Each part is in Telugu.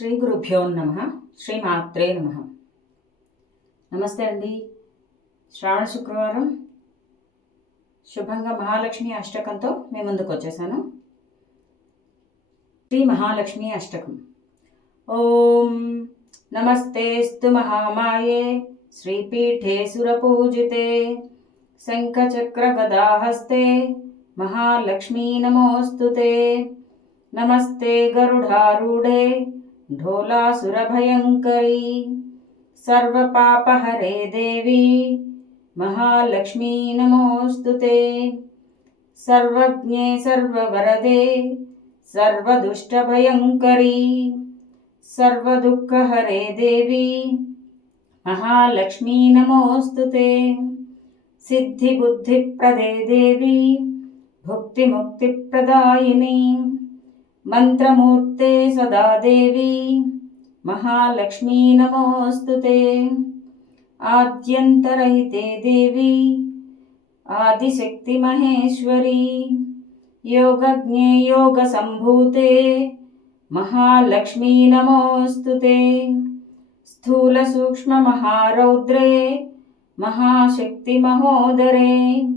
శ్రీ గురుభ్యో నమ. శ్రీ మాత్రే నమ. నమస్తే అండి. శ్రావణ శుక్రవారం. శుభంగా మహాలక్ష్మి అష్టకంతో మేము ముందుకు వచ్చేసాను. శ్రీ మహాలక్ష్మి అష్టకం. ఓం నమస్తేస్తు మహామాయే. శ్రీపీఠే సురపూజితే. శంఖచక్ర మహాలక్ష్మీ నమోస్తుతే. నమస్తే గరుడారూఢే. ढोलासुरभयङ्करी सर्वपापहरे देवी महालक्ष्मी नमोऽस्तु ते सर्वज्ञे सर्ववरदे सर्वदुष्टभयङ्करी सर्वदुःखहरे देवी महालक्ष्मी नमोऽस्तु ते सिद्धिबुद्धिप्रदे देवी भुक्तिमुक्तिप्रदायिनी మంత్రమూర్తే సదా దేవి మహాలక్ష్మీ నమోస్తు ఆద్యంతరహితే దేవి. ఆదిశక్తి మహేశ్వరి. యోగజ్ఞే యోగ సంభూతే మహాలక్ష్మీ నమోస్తు స్థూల సూక్ష్మ మహారౌద్రే. మహాశక్తి మహోదరే.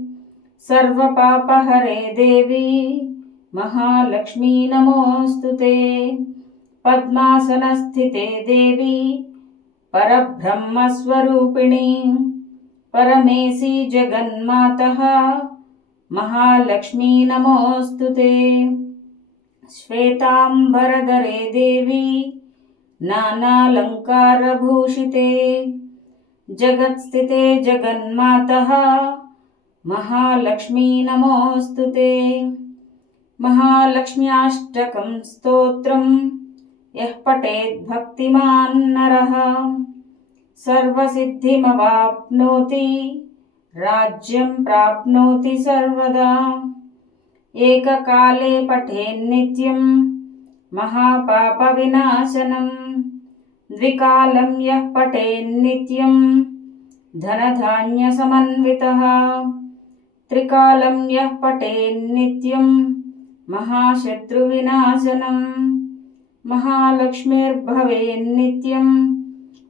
సర్వపాపహరే దేవి. महालक्ष्मी नमोऽस्तु ते पद्मासनस्थिते देवी परब्रह्मस्वरूपिणी परमेशी जगन्मातः महालक्ष्मी नमोऽस्तु ते श्वेताम्बरधरे देवी नानालङ्कारभूषिते जगत्स्थिते जगन्मातः महालक्ष्मी नमोऽस्तु ते महालक्ष्म्याष्टकं स्तोत्रं यः पठेद्भक्तिमान् नरः सर्वसिद्धिमवाप्नोति राज्यं प्राप्नोति सर्वदा एककाले पठेन्नित्यं महापापविनाशनं द्विकालं यः पठेन्नित्यं धनधान्यसमन्वितः त्रिकालं यः पठेन्नित्यं महाशत्रुविनाशनं महालक्ष्मीर्भवेन्नित्यं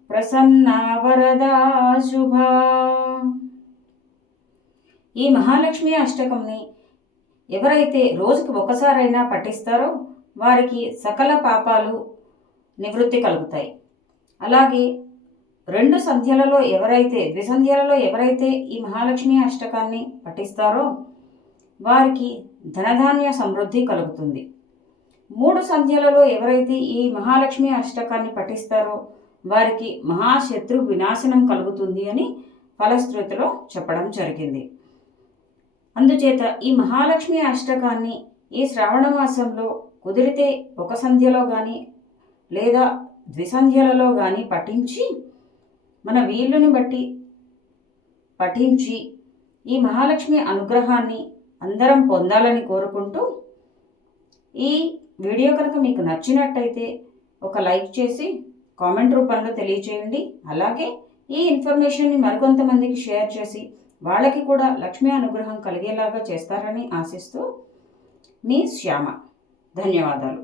ప్రసన్నా వరదా శుభ ఈ మహాలక్ష్మి అష్టకంని ఎవరైతే రోజుకి ఒకసారైనా పఠిస్తారో వారికి సకల పాపాలు నివృత్తి కలుగుతాయి అలాగే రెండు సంధ్యలలో ఎవరైతే ద్విసంధ్యలలో ఎవరైతే ఈ మహాలక్ష్మి అష్టకాన్ని పఠిస్తారో వారికి ధనధాన్య సమృద్ధి కలుగుతుంది. మూడు సంధ్యలలో ఎవరైతే ఈ మహాలక్ష్మి అష్టకాన్ని పఠిస్తారో వారికి మహాశత్రు వినాశనం కలుగుతుంది అని ఫలశ్రుతిలో చెప్పడం జరిగింది. అందుచేత ఈ మహాలక్ష్మి అష్టకాన్ని ఈ శ్రావణ మాసంలో కుదిరితే ఒక సంధ్యలో కానీ లేదా ద్విసంధ్యలలో కానీ పఠించి మన వీళ్ళని బట్టి పఠించి ఈ మహాలక్ష్మి అనుగ్రహాన్ని అందరం పొందాలని కోరుకుంటూ ఈ వీడియో కనుక మీకు నచ్చినట్టయితే ఒక లైక్ చేసి కామెంట్ రూపంలో తెలియచేయండి. అలాగే ఈ ఇన్ఫర్మేషన్ని మరికొంతమందికి షేర్ చేసి వాళ్ళకి కూడా లక్ష్మీ అనుగ్రహం కలిగేలాగా చేస్తారని ఆశిస్తూ మీ శ్యామ. ధన్యవాదాలు.